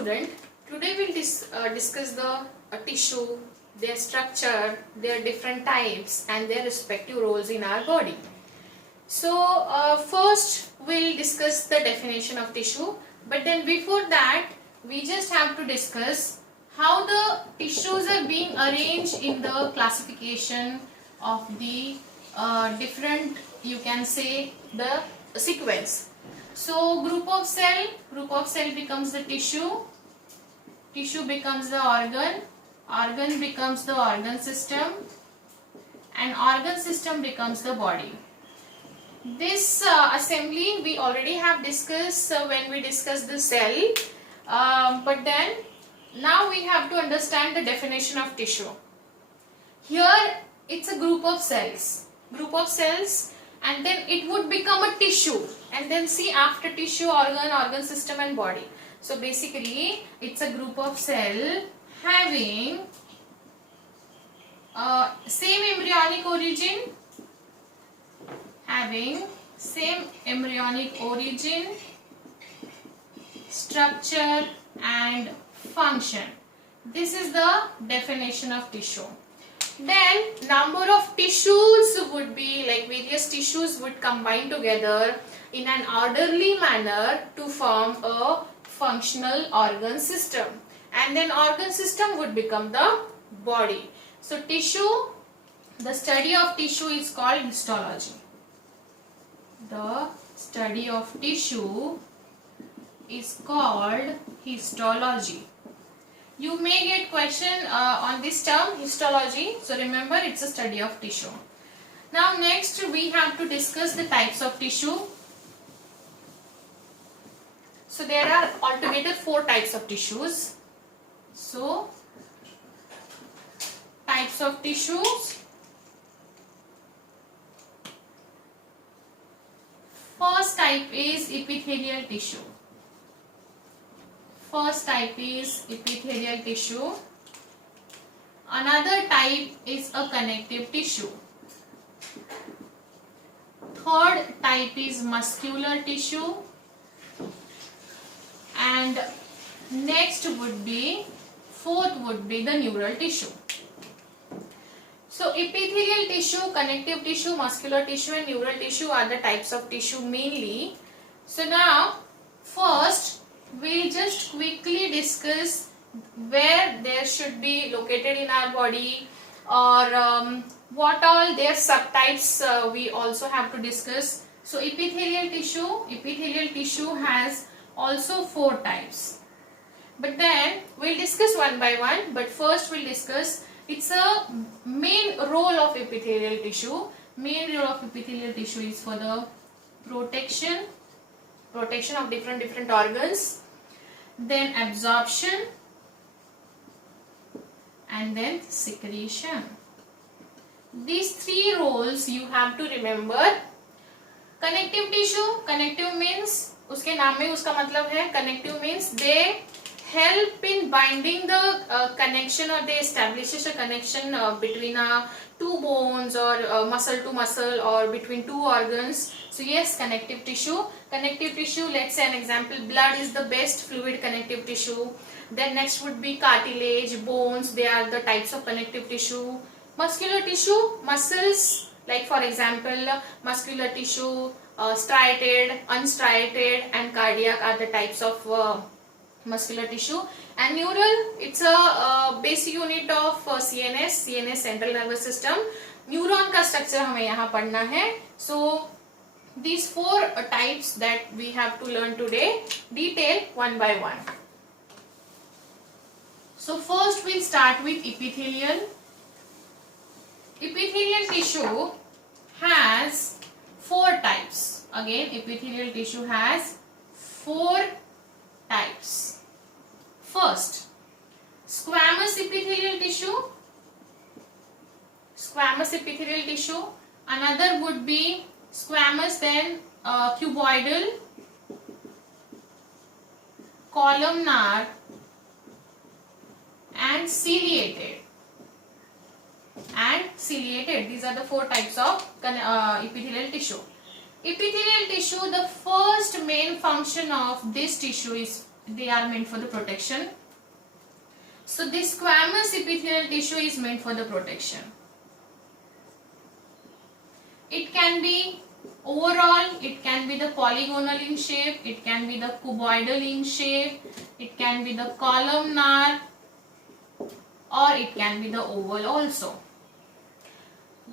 student, today we'll discuss the tissue, their structure, their different types and their respective roles in our body. So first we'll discuss the definition of tissue, but then before that we just have to discuss how the tissues are being arranged in the classification of the different, you can say, the sequence. So group of cell becomes the tissue becomes the organ becomes the organ system, and organ system becomes the body. This assembly we already have discussed when we discussed the cell, but then now we have to understand the definition of tissue. Here it's a group of cells, and then it would become a tissue, and then see after tissue, organ system and body. So basically it's a group of cell having same embryonic origin, structure and function. This is the definition of tissue. Then number of tissues would be like various tissues would combine together in an orderly manner to form a functional organ system, and then organ system would become the body. So tissue, the study of tissue is called histology. The study of tissue is called histology. You may get question on this term histology. So remember, it's a study of tissue. Now next we have to discuss the types of tissue. So there are altogether 4 types of tissues. So types of tissues. First type is epithelial tissue. Another type is a connective tissue. Third type is muscular tissue. And next would be, fourth would be the neural tissue. So epithelial tissue, connective tissue, muscular tissue and neural tissue are the types of tissue mainly. So now first we'll just quickly discuss where there should be located in our body, or what all their subtypes we also have to discuss. So epithelial tissue has also 4 types, but then we'll discuss one by one. But first we'll discuss it's a main role of epithelial tissue. Main role of epithelial tissue is for the protection of different organs, then absorption, and then secretion. These 3 roles you have to remember. Connective tissue, connective means उसके नाम में उसका मतलब है, connective means they help in binding the connection, or they establishes a connection between 2 bones or muscle to muscle, or between 2 organs. So yes, connective tissue, let's say an example, blood is the best fluid connective tissue. Then next would be cartilage, bones, they are the types of connective tissue. Muscular tissue, muscles, like for example muscular tissue, striated, unstriated and cardiac are the types of muscular tissue. And neural, it's a basic unit of CNS, central nervous system. Neuron का structure हमें यहाँ पढ़ना है. So these 4 types that we have to learn today, detail one by one. So first we'll start with epithelial. Epithelial tissue has 4 types. Again, epithelial tissue has 4 types. First, squamous epithelial tissue. Another would be squamous, then cuboidal, columnar and ciliated. These are the 4 types of epithelial tissue. Epithelial tissue, the first main function of this tissue is they are meant for the protection. So this squamous epithelial tissue is meant for the protection. It can be overall, it can be the polygonal in shape, it can be the cuboidal in shape, it can be the columnar, or it can be the oval also.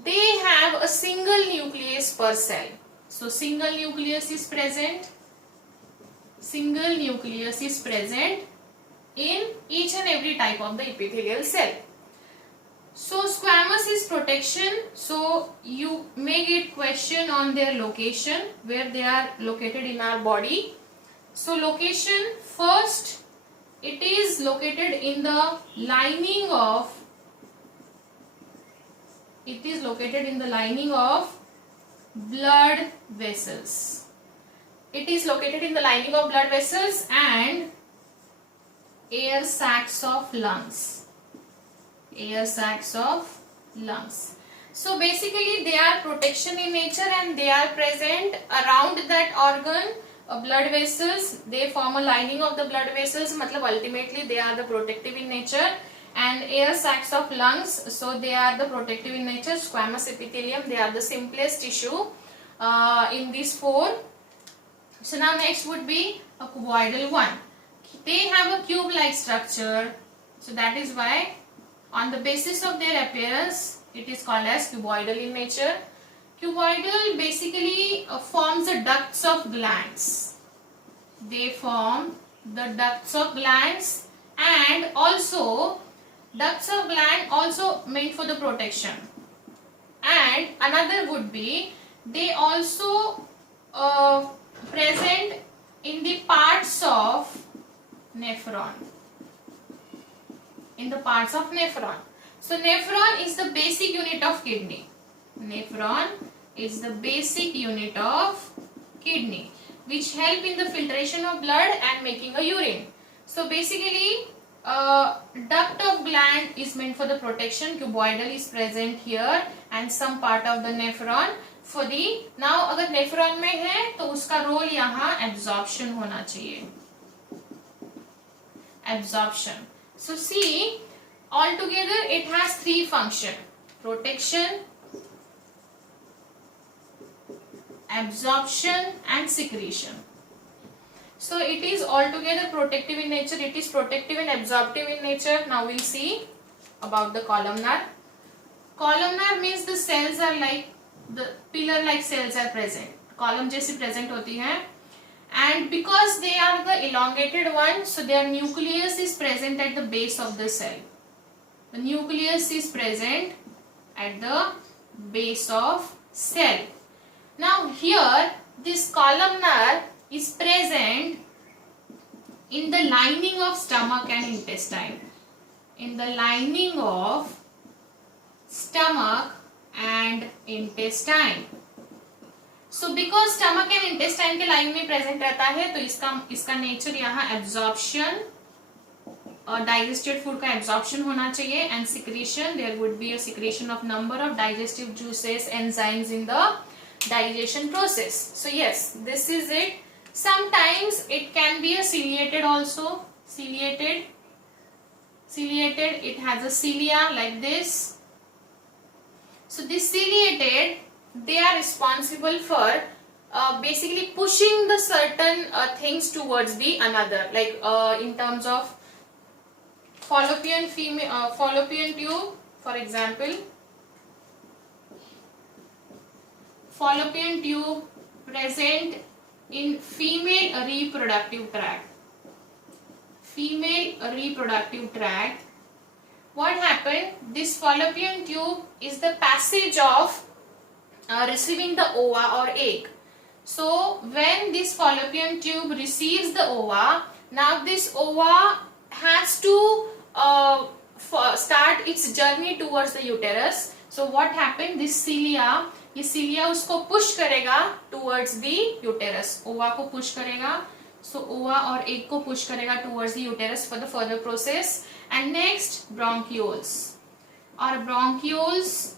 They have a single nucleus per cell. So single nucleus is present. Single nucleus is present in each and every type of the epithelial cell. So squamous is protection. So you may get question on their location, where they are located in our body. So location, first, it is located in the lining of, blood vessels. It is located in the lining of blood vessels and air sacs of lungs. Air sacs of lungs. So basically they are protection in nature and they are present around that organ. Blood vessels, they form a lining of the blood vessels, matlab ultimately they are the protective in nature. And air sacs of lungs, so they are the protective in nature. Squamous epithelium, they are the simplest tissue in these four. So now next would be a cuboidal one. They have a cube-like structure, so that is why on the basis of their appearance it is called as cuboidal in nature. Cuboidal basically forms the ducts of glands. They form the ducts of glands, and also ducts of gland also meant for the protection. And another would be they also present in the parts of nephron. In the parts of nephron. So nephron is the basic unit of kidney. Nephron is the basic unit of kidney, which help in the filtration of blood and making a urine. So basically duct of gland is meant for the protection. Cuboidal is present here and some part of the nephron for the, now अगर nephron में है तो उसका role यहाँ absorption होना चाहिए. Absorption. So see, altogether it has three function: protection, absorption and secretion. So it is altogether protective in nature. It is protective and absorptive in nature. Now we'll see about the columnar. Columnar means the cells are like the pillar like cells are present. Column जैसी present होती हैं. And because they are the elongated one, so their nucleus is present at the base of the cell. The nucleus is present at the base of cell. Now here this columnar is present in the lining of stomach and intestine. In the lining of stomach and intestine. So because stomach and intestine के line में present रहता है तो इसका nature यहाँ absorption और digested food का absorption होना चाहिए, and secretion, there would be a secretion of number of digestive juices, enzymes in the digestion process. So yes, this is it. Sometimes it can be a ciliated also. Ciliated, it has a cilia like this. So this ciliated, they are responsible for basically pushing the certain things towards the another, like in terms of fallopian tube, for example. Fallopian tube present in female reproductive tract. Female reproductive tract. What happened? This fallopian tube is the passage of receiving the ova or egg. So when this fallopian tube receives the ova, now this ova has to start its journey towards the uterus. So what happened? This cilia, ये cilia उसको push करेगा towards the uterus. ova को push करेगा. So ova और egg को push करेगा towards the uterus for the further process. And next, bronchioles. Or bronchioles,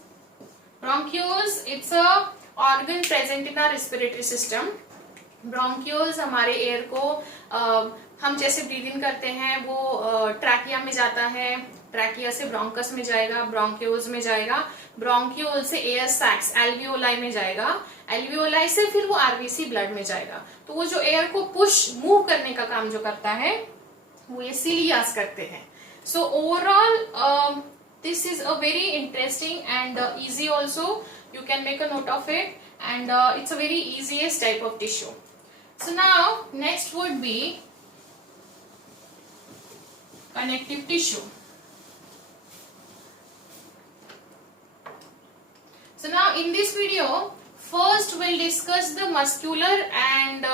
it's a organ present in our respiratory system. Bronchioles हमारे air को हम जैसे breathe in करते हैं वो ट्रैकिया में जाता है, ट्रैकिया से ब्रोंकस में जाएगा, ब्रोंक्यूल्स में जाएगा, ब्रोंक्यूल से एयर सैक्स एल्वियोलाई में जाएगा, एल्वियोलाई से फिर वो आरबीसी ब्लड में जाएगा। तो वो जो एयर को पुश मूव करने का काम जो करता है वो ये सीलियास करते हैं। So overall this is a very interesting and easy also. You can make a note of it, and it's a very easiest type of tissue. So now next would be connective tissue. So now in this video first we'll discuss the muscular and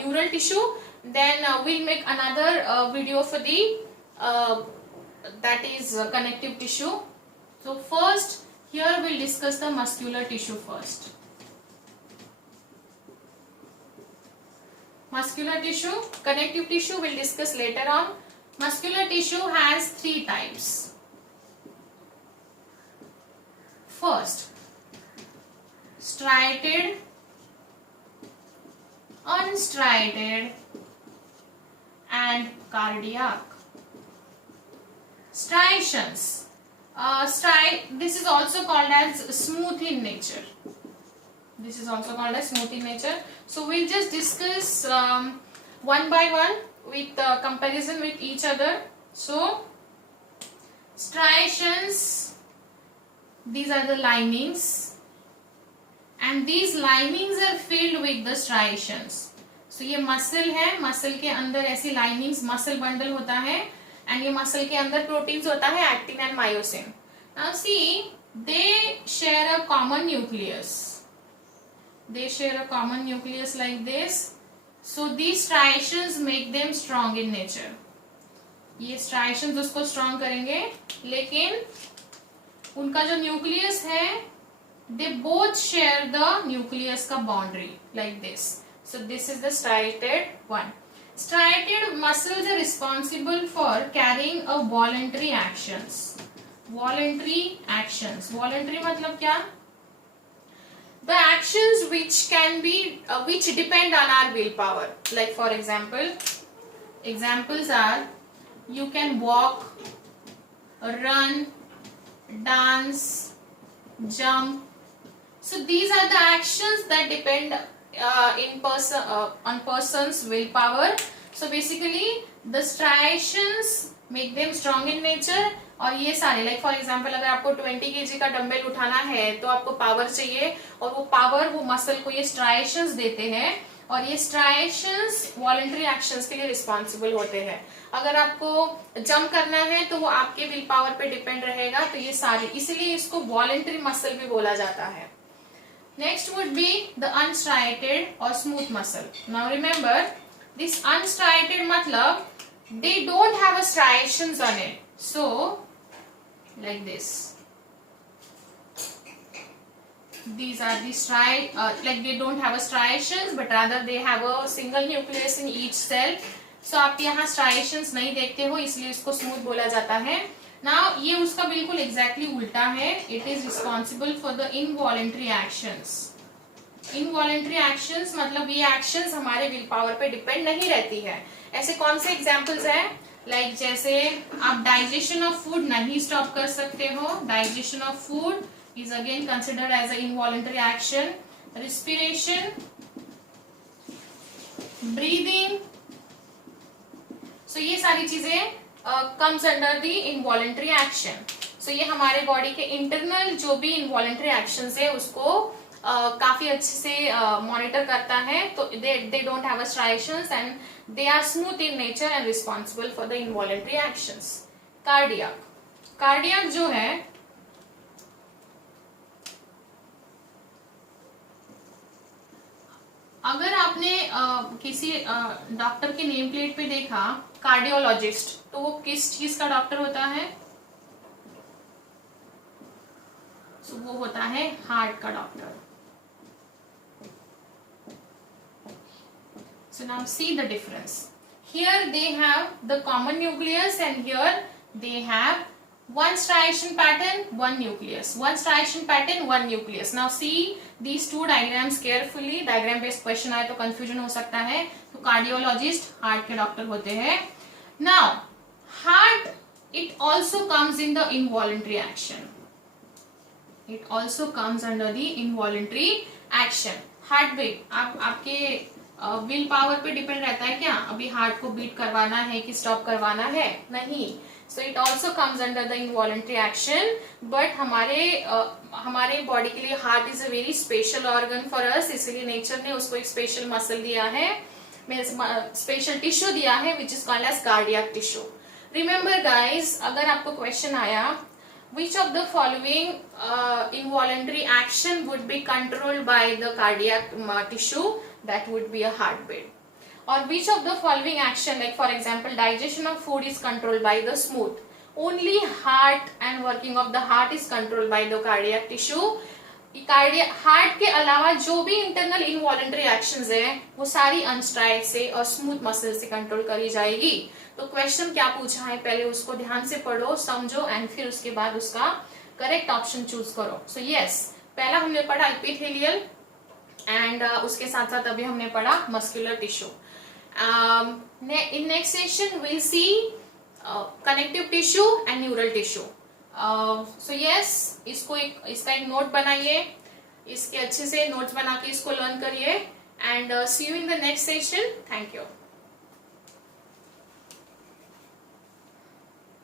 neural tissue, then we'll make another video for the that is connective tissue. So first here we'll discuss the muscular tissue first. Muscular tissue, connective tissue we'll discuss later on. Muscular tissue has three types. First, striated, unstriated and cardiac. Striations. This is also called as smooth in nature. This is also called as smooth in nature. So we'll just discuss one by one with comparison with each other. So striations, these are the linings, and these linings are filled with the striations. So ये muscle है, muscle के अंदर ऐसी linings, muscle bundle होता है, and ये muscle के अंदर प्रोटीन्स होता है actin and myosin. Now see they share a common nucleus. They share a common nucleus like this. So these striations make them strong in nature. ये striations उसको strong करेंगे, लेकिन उनका जो न्यूक्लियस है they both share the nucleus का boundary like this. So this is the striated one. Striated muscles are responsible for carrying a voluntary actions. Voluntary actions. Voluntary मतलब क्या? The actions which can be which depend on our willpower. Like for example, examples are you can walk, run, dance, jump. So these are the actions that depend on person's willpower. So basically the striations make them strong in nature. और ये सारे like for example अगर आपको 20 kg का dumbbell उठाना है तो आपको पावर चाहिए, और वो पावर वो मसल को ये स्ट्राइशंस देते हैं, और ये स्ट्राइशंस वॉलंटरी एक्शंस के लिए रिस्पॉन्सिबल होते हैं. अगर आपको जंप करना है तो वो आपके विल पावर पे डिपेंड रहेगा. तो ये सारे, इसीलिए इसको वॉलंटरी मसल भी बोला जाता है. Next would be the unstriated और smooth muscle. Now remember this unstriated मतलब they don't have a striations on it. So like this, these are the like they don't have a striations, but rather they have a single nucleus in each cell. So आप यहाँ striations नहीं देखते हो, इसलिए इसको smooth बोला जाता है. Now ये उसका बिल्कुल exactly उल्टा है. It is responsible for the involuntary actions. Involuntary actions मतलब ये actions हमारे विल पावर पे डिपेंड नहीं रहती है. ऐसे कौन से एग्जाम्पल्स हैं? लाइक जैसे आप डाइजेशन ऑफ फूड नहीं स्टॉप कर सकते हो. Digestion of food is again considered as a involuntary action. Respiration, breathing, so ये सारी चीजें comes under the involuntary action. So ये हमारे बॉडी के इंटरनल जो भी इनवॉलंटरी एक्शंस है उसको काफी अच्छे से मॉनिटर करता है. तो they don't have striations and they are smooth in nature and responsible for the involuntary actions. Cardiac. Cardiac जो है अगर आपने किसी डॉक्टर के नेम प्लेट पे देखा कार्डियोलॉजिस्ट, तो वो किस चीज का डॉक्टर होता है? तो वो होता है हार्ट का doctor. So now see the difference. Here they have the common nucleus and here they have one striation pattern, one nucleus, one striation pattern, one nucleus. Now see these two diagrams carefully. Diagram based question आए तो confusion हो सकता है. तो cardiologist heart के doctor होते हैं. Now heart, it also comes in the involuntary action. It also comes under the involuntary action. Heart beat आपके विल पावर पे डिपेंड रहता है क्या? अभी हार्ट को बीट करवाना है कि स्टॉप करवाना है? नहीं. So it also comes under the involuntary action. But हमारे बॉडी के लिए heart is a very special organ for us, इसलिए नेचर ने उसको एक स्पेशल मसल दिया है, स्पेशल टिश्यू दिया है which is called as cardiac tissue. Remember guys, अगर आपको क्वेश्चन आया which of the following involuntary action would be controlled by the cardiac tissue, that would be a heartbeat. Or which of the following action, like for example digestion of food is controlled by the smooth, only heart and working of the heart is controlled by the cardiac tissue. Heart के अलावा जो भी internal involuntary actions है वो सारी अनस्ट्राइड से और smooth muscle से कंट्रोल करी जाएगी. तो क्वेश्चन क्या पूछा है पहले उसको ध्यान से पढ़ो, समझो एंड फिर उसके बाद उसका करेक्ट ऑप्शन चूज करो. सो यस, पहला हमने पढ़ा एपिथेलियल एंड उसके साथ साथ अभी हमने पढ़ा muscular tissue. In next session will see connective tissue and neural tissue. So yes, इसका एक नोट बनाइए, इसके अच्छे से नोट्स बना के इसको लर्न करिए and see you in the next session. Thank you.